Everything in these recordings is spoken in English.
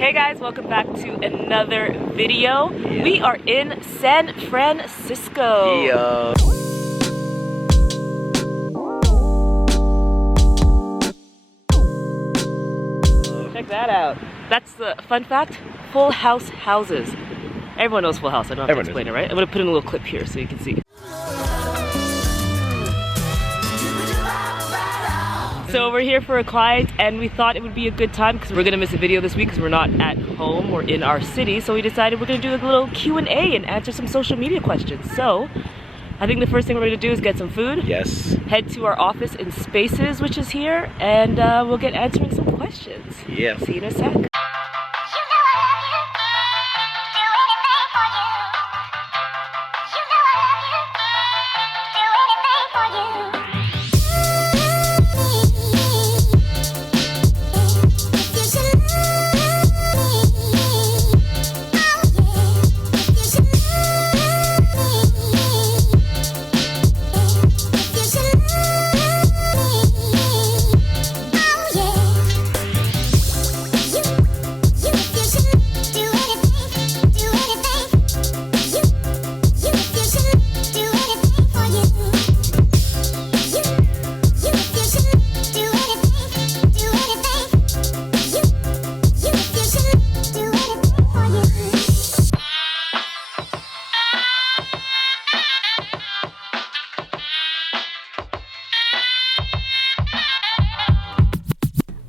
Hey guys, welcome back to another video. Yeah. We are in San Francisco. Yeah. Check that out. That's the fun fact, Full House houses. Everyone knows Full House, I don't have to explain it, right? I'm gonna put in a little clip here so you can see. So we're here for a client and we thought it would be a good time because we're gonna miss a video this week because we're not at home or in our city. So we decided we're gonna do a little Q&A and answer some social media questions. So I think the first thing we're gonna do is get some food. Yes. Head to our office in Spaces, which is here, and we'll get answering some questions. Yeah. See you in a sec.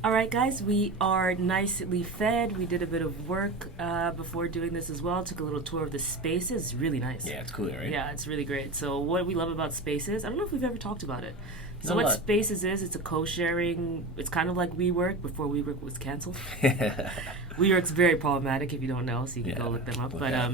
Alright guys, we are nicely fed. We did a bit of work before doing this as well. Took a little tour of the Spaces. It's really nice. Yeah, it's cool, right? Yeah, it's really great. So what we love about Spaces, I don't know if we've ever talked about it. So Not what a lot. Spaces is, it's a co-sharing, it's kind of like WeWork before WeWork was canceled. WeWork's very problematic if you don't know, so you can go look them up. But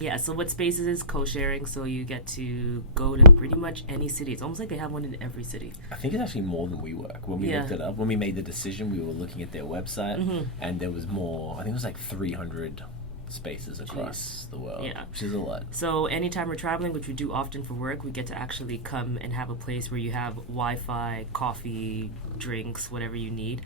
yeah, so what Spaces is co-sharing, so you get to go to pretty much any city. It's almost like they have one in every city. I think it's actually more than WeWork. When we looked it up, when we made the decision, we were looking at their website, and there was more. I think it was like 300 spaces across the world, which is a lot. So anytime we're traveling, which we do often for work, we get to actually come and have a place where you have Wi-Fi, coffee, drinks, whatever you need,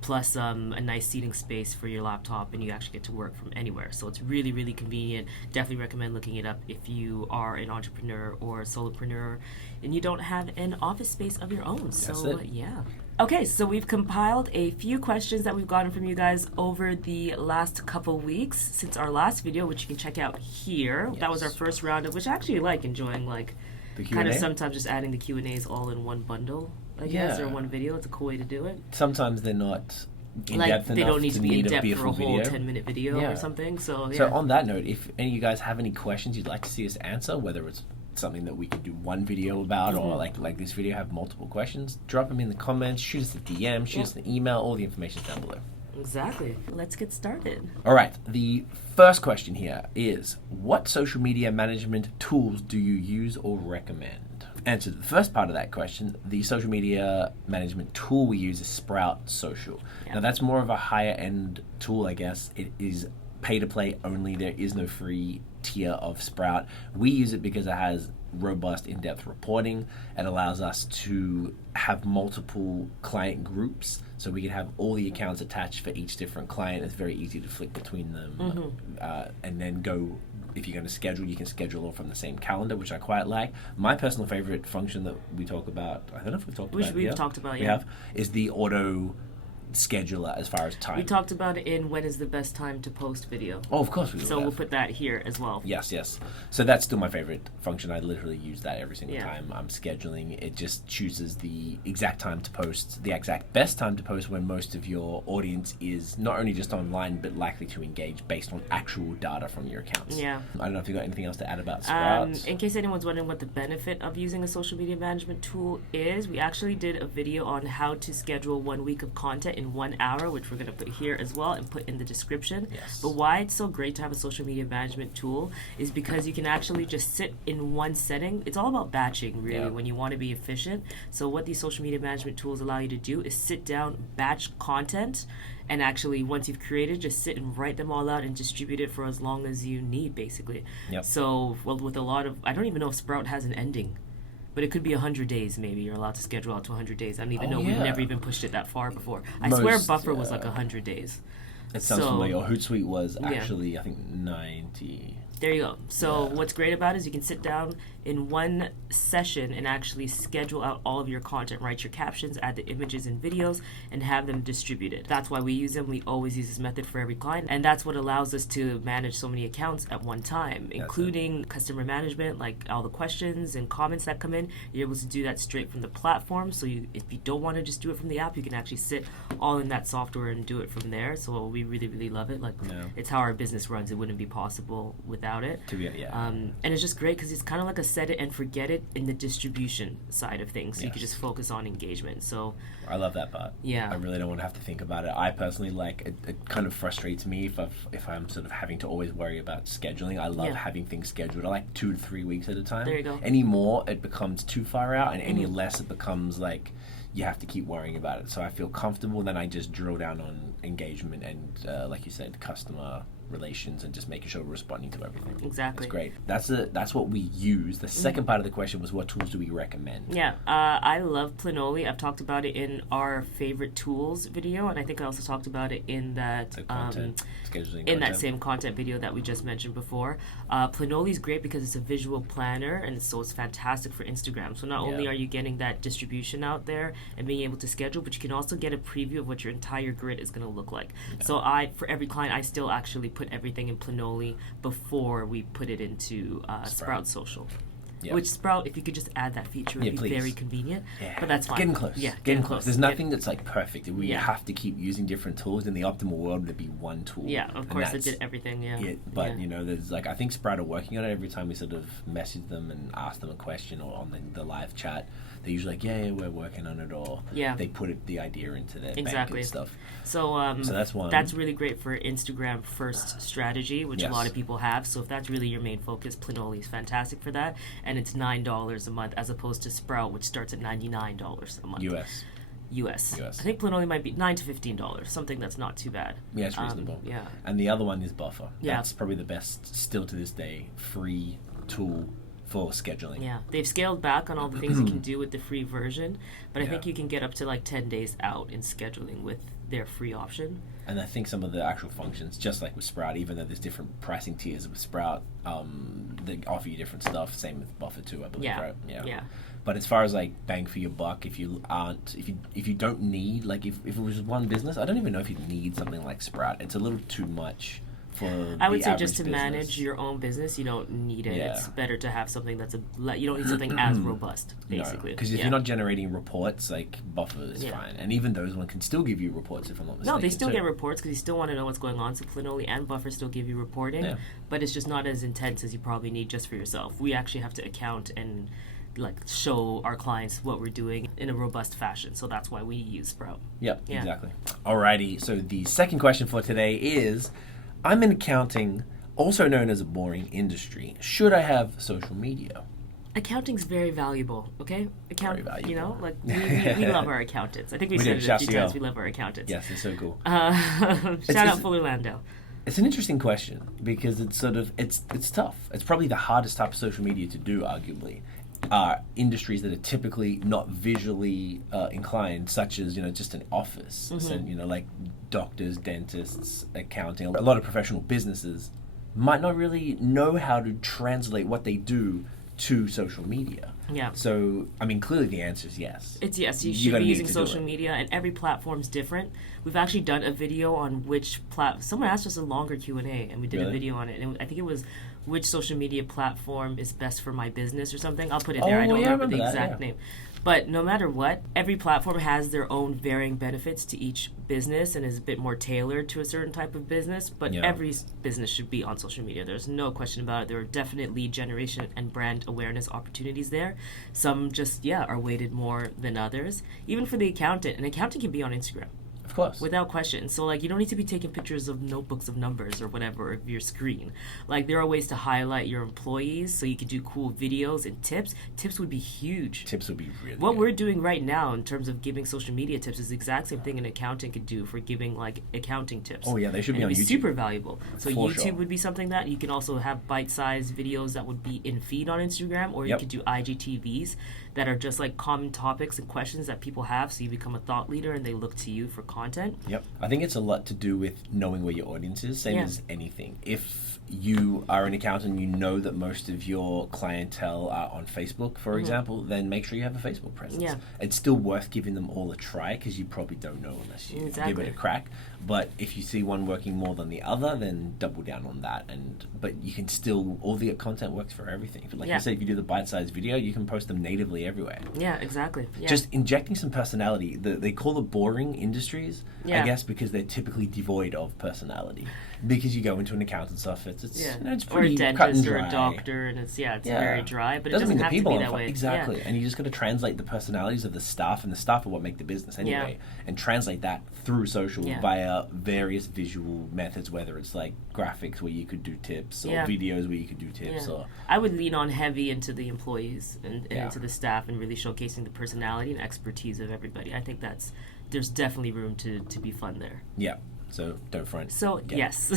plus a nice seating space for your laptop, and you actually get to work from anywhere. So it's really, really convenient. Definitely recommend looking it up if you are an entrepreneur or a solopreneur and you don't have an office space of your own. So yeah. Okay, so we've compiled a few questions that we've gotten from you guys over the last couple weeks since our last video, which you can check out here. Yes. That was our first round of which I actually like enjoying, like the Q&A? Kind of sometimes just adding the Q&As all in one bundle, I guess, or one video. It's a cool way to do it. Sometimes they're not in like depth they enough don't need to be in depth for a whole video. 10-minute video or something. So So on that note, if any of you guys have any questions you'd like to see us answer, whether it's something that we could do one video about or like this video have multiple questions, drop them in the comments, shoot us a DM, shoot us an email, all the information's down below. Exactly. Let's get started. All right, the first question here is, what social media management tools do you use or recommend? Answer to the first part of that question, the social media management tool we use is Sprout Social. Now that's more of a higher end tool, I guess. It is pay to play only. There is no free tier of Sprout. We use it because it has robust in-depth reporting. It allows us to have multiple client groups, so we can have all the accounts attached for each different client. It's very easy to flick between them, and then go, if you're going to schedule, you can schedule all from the same calendar, which I quite like. My personal favorite function that we talk about, I don't know if we've talked about it. We've talked about it. We have, is the auto scheduler as far as time. We talked about it in when is the best time to post video. Oh, of course we will. So we'll put that here as well. Yes. So that's still my favorite function. I literally use that every single time I'm scheduling. It just chooses the exact time to post, the exact best time to post when most of your audience is not only just online, but likely to engage based on actual data from your accounts. Yeah. I don't know if you've got anything else to add about Sprout. In case anyone's wondering what the benefit of using a social media management tool is, we actually did a video on how to schedule 1 week of content in 1 hour, which we're going to put here as well and put in the description. But why it's so great to have a social media management tool is because you can actually just sit in one setting. It's all about batching, really, when you want to be efficient. So what these social media management tools allow you to do is sit down, batch content, and actually once you've created, just sit and write them all out and distribute it for as long as you need, basically. So with a lot of, I don't even know if Sprout has an ending. But it could be 100 days, maybe. You're allowed to schedule out to 100 days. I don't even know. We've never even pushed it that far before. I swear Buffer was like 100 days. It sounds So- familiar. Hootsuite was Yeah. actually, I think, 90. There you go. So Yeah. what's great about it is you can sit down in one session and actually schedule out all of your content, write your captions, add the images and videos, and have them distributed. That's why we use them. We always use this method for every client, and that's what allows us to manage so many accounts at one time, including customer management, like all the questions and comments that come in. You're able to do that straight from the platform. So if you don't want to just do it from the app, you can actually sit all in that software and do it from there. So we really, really love it. Like Yeah. it's how our business runs. It wouldn't be possible without it. And it's just great because it's kind of like a set it and forget it in the distribution side of things. So you can Yes. just focus on engagement. So I love that part. Yeah. I really don't want to have to think about it. I personally it kind of frustrates me if I'm sort of having to always worry about scheduling. I love Yeah. having things scheduled. I like 2 to 3 weeks at a time. There you go. Any more, it becomes too far out, and any Mhm. less, it becomes like you have to keep worrying about it. So I feel comfortable. Then I just drill down on engagement and, like you said, customer relations and just making sure we're responding to everything. Exactly. It's great. That's what we use. The second part of the question was, what tools do we recommend? Yeah, I love Planoly. I've talked about it in our favorite tools video, and I think I also talked about it in that The content, scheduling in that content. same content video that we just mentioned before. Planoly is great because it's a visual planner, and so it's fantastic for Instagram. So not only Yeah. are you getting that distribution out there and being able to schedule, but you can also get a preview of what your entire grid is going to look like. So for every client, I still actually put everything in Planoly before we put it into Sprout Social. Yeah. Which Sprout, if you could just add that feature, would Yeah, be please. very convenient. Yeah. But that's fine. Getting close. Yeah, getting close. There's Yeah. nothing that's like perfect. We Yeah. have to keep using different tools. In the optimal world, there'd be one tool. Yeah, of and course it that's did everything. Yeah, it. But yeah. there's like I think Sprout are working on it. Every time we sort of message them and ask them a question or on the live chat, they're usually like, yeah, we're working on it, or Yeah. they put the idea into their bank Exactly. and stuff. So that's one. That's really great for Instagram first strategy, which Yes. a lot of people have. So if that's really your main focus, Planoly is fantastic for that, and it's $9 a month as opposed to Sprout, which starts at $99 a month. US. US. US. I think Planoly might be $9 to $15, something that's not too bad. Yeah, it's reasonable. Yeah. And the other one is Buffer. Yeah. That's probably the best, still to this day, free tool for scheduling. Yeah, they've scaled back on all the things you can do with the free version, but I Yeah. think you can get up to like 10 days out in scheduling with their free option. And I think some of the actual functions, just like with Sprout, even though there's different pricing tiers with Sprout, they offer you different stuff. Same with Buffer too, I believe. Yeah. Right? Yeah. But as far as like bang for your buck, if you don't need, like if it was one business, I don't even know if you need something like Sprout. It's a little too much for I would the say just average to business. manage your own business, you don't need it. Yeah. It's better to have something that's you don't need something as robust, basically. Because if Yeah. you're not generating reports, like Buffer is Yeah. fine, and even those one can still give you reports if I'm not mistaken. No, they still too. get reports because you still want to know what's going on. So Planoly and Buffer still give you reporting, Yeah. but it's just not as intense as you probably need just for yourself. We actually have to account and like show our clients what we're doing in a robust fashion. So that's why we use Sprout. Yep, Yeah. exactly. Alrighty, so the second question for today is, I'm in accounting, also known as a boring industry. Should I have social media? Accounting's very valuable, okay? Very valuable. You know, like we love our accountants. I think we We said do. it a Shouts few to times. y'all. We love our accountants. Yes, it's so cool. Shout out Fuller Lando. It's an interesting question because it's sort of it's tough. It's probably the hardest type of social media to do, arguably. Industries that are typically not visually inclined, such as just an office, so, like doctors, dentists, accounting. A lot of professional businesses might not really know how to translate what they do to social media. Yeah. So, I mean, clearly the answer is yes. It's yes, you You're should gonna be need using to do social it. media, and every platform's different. We've actually done a video on which someone asked us a longer Q&A, and we did a Really? video on it, and I think it was which social media platform is best for my business or something. I'll put it there. I don't yeah, I remember the remember that, exact yeah. name. But no matter what, every platform has their own varying benefits to each business and is a bit more tailored to a certain type of business. But Yeah. every business should be on social media. There's no question about it. There are definite lead generation and brand awareness opportunities there. Some just, are weighted more than others. Even for the accountant, an accountant can be on Instagram. Of course. Without question. So, like, you don't need to be taking pictures of notebooks of numbers or whatever of your screen. Like, there are ways to highlight your employees so you can do cool videos and tips. Tips would be huge. Tips would be really What good. we're doing right now in terms of giving social media tips is the exact same thing an accountant could do for giving, like, accounting tips. Oh, yeah, they should be And on it'd YouTube. super valuable. So For YouTube sure. would be something that you can also have bite-sized videos that would be in feed on Instagram, or you Yep. could do IGTVs that are just like common topics and questions that people have, so you become a thought leader and they look to you for content. content. Yep. I think it's a lot to do with knowing where your audience is, same as anything. If you are an accountant, you know that most of your clientele are on Facebook, for example, then make sure you have a Facebook presence. Yeah. It's still worth giving them all a try because you probably don't know unless you give it a crack. But if you see one working more than the other, then double down on that. But you can still, all the content works for everything. Like you said, if you do the bite-sized video, you can post them natively everywhere. Yeah, exactly. Yeah. Just injecting some personality. They call it boring industries, I guess, because they're typically devoid of personality. Because you go into an accountant's office, it's pretty or a cut and dentist dry. or a doctor, and it's very dry, but it doesn't mean the have to people be are that way. Exactly, and you just got to translate the personalities of the staff, and the staff are what make the business anyway, and translate that through social via various visual methods, whether it's like graphics where you could do tips, or videos where you could do tips. Or I would lean on heavy into the employees and into the staff, and really showcasing the personality and expertise of everybody. I think there's definitely room to be fun there. Yeah. So don't front. So yes.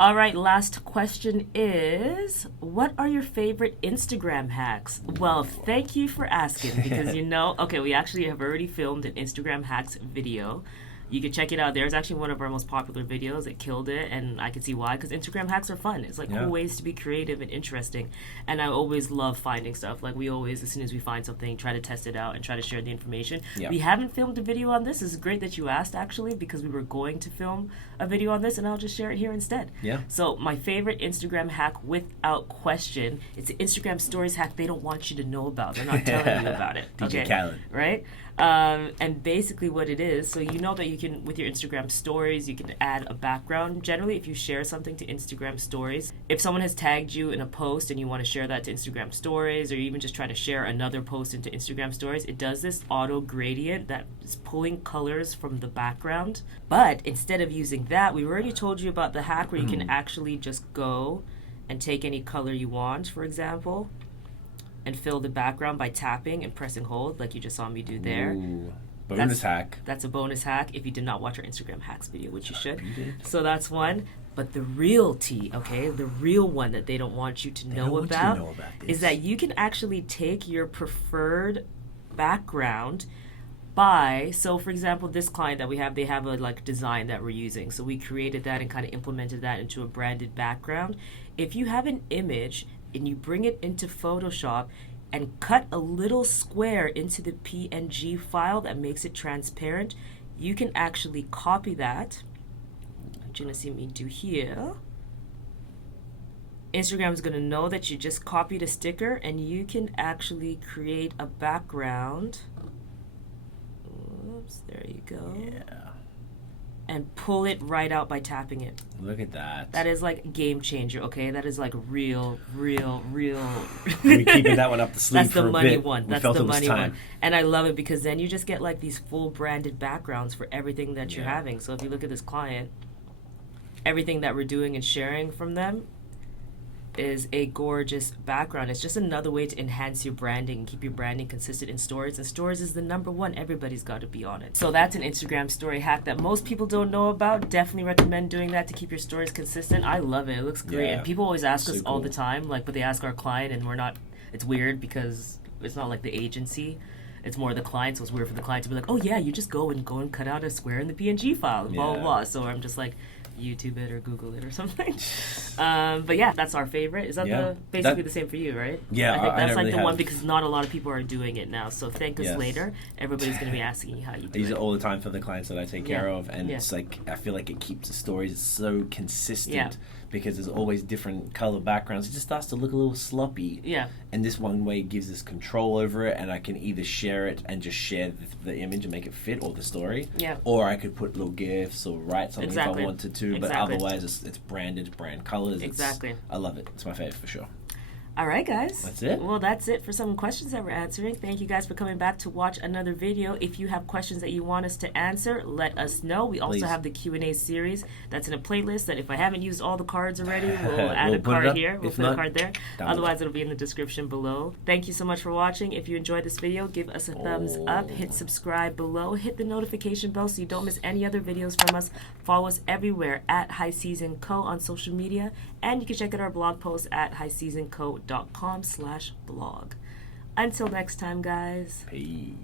All right, last question is, what are your favorite Instagram hacks? Well, thank you for asking, because we actually have already filmed an Instagram hacks video. You can check it out. There's actually one of our most popular videos. It killed it, and I can see why, because Instagram hacks are fun. It's like cool ways to be creative and interesting, and I always love finding stuff. Like we always, as soon as we find something, try to test it out and try to share the information. We haven't filmed a video on this. It's great that you asked, actually, because we were going to film a video on this, and I'll just share it here instead. So my favorite Instagram hack, without question, it's an Instagram stories hack they don't want you to know about. They're not telling you about it. DJ Khaled. Right? And basically what it is, so you know that you can, with your Instagram stories, you can add a background. Generally, if you share something to Instagram stories, if someone has tagged you in a post and you want to share that to Instagram stories, or you even just try to share another post into Instagram stories, it does this auto gradient that is pulling colors from the background. But instead of using that, we've already told you about the hack where you can actually just go and take any color you want, for example, and fill the background by tapping and pressing hold, like you just saw me do there. Ooh, bonus hack. That's a bonus hack if you did not watch our Instagram hacks video, which you should. So that's one. But the real tea, the real one that they don't want you to know about is that you can actually take your preferred background so for example, this client that we have, they have a design that we're using. So we created that and kind of implemented that into a branded background. If you have an image and you bring it into Photoshop and cut a little square into the PNG file that makes it transparent, you can actually copy that. What you're going to see me do here. Instagram is going to know that you just copied a sticker, and you can actually create a background. Oops, there you go. Yeah. And pull it right out by tapping it. Look at that. That is like game changer, okay? That is like real. We're keeping that one up the sleeve for a bit. That's the money one. That's the money one. And I love it because then you just get like these full branded backgrounds for everything that you're having. So if you look at this client, everything that we're doing and sharing from them is a gorgeous background. It's just another way to enhance your branding and keep your branding consistent in stories. And stories is the number one. Everybody's got to be on it. So that's an Instagram story hack that most people don't know about. Definitely recommend doing that to keep your stories consistent. I love it. It looks great. And people always ask us all the time, but they ask our client, and we're not. It's weird because it's not like the agency. It's more the client, so it's weird for the client to be like, oh yeah, you just go and cut out a square in the PNG file, blah, blah, blah. So I'm just like, YouTube it or Google it or something. But yeah, that's our favorite. Is that basically the same for you, right? Yeah, I think that's like the one because not a lot of people are doing it now. So thank us later. Everybody's going to be asking you how you do I use it. it all the time for the clients that I take care of, and it's like I feel like it keeps the stories so consistent because there's always different color backgrounds. It just starts to look a little sloppy. Yeah. And this one way gives us control over it, and I can either share it and just share the image and make it fit or the story. Yeah. Or I could put little GIFs or write something if I wanted to, but otherwise it's branded, brand colors. Exactly. I love it. It's my favorite for sure. All right, guys. That's it. Well, that's it for some questions that we're answering. Thank you guys for coming back to watch another video. If you have questions that you want us to answer, let us know. We also have the Q&A series that's in a playlist that if I haven't used all the cards already, we'll add a card here. We'll put a card there. Otherwise, it'll be in the description below. Thank you so much for watching. If you enjoyed this video, give us a thumbs up. Hit subscribe below. Hit the notification bell so you don't miss any other videos from us. Follow us everywhere at High Season Co. on social media. And you can check out our blog post at highseasonco.com/blog. Until next time, guys. Peace.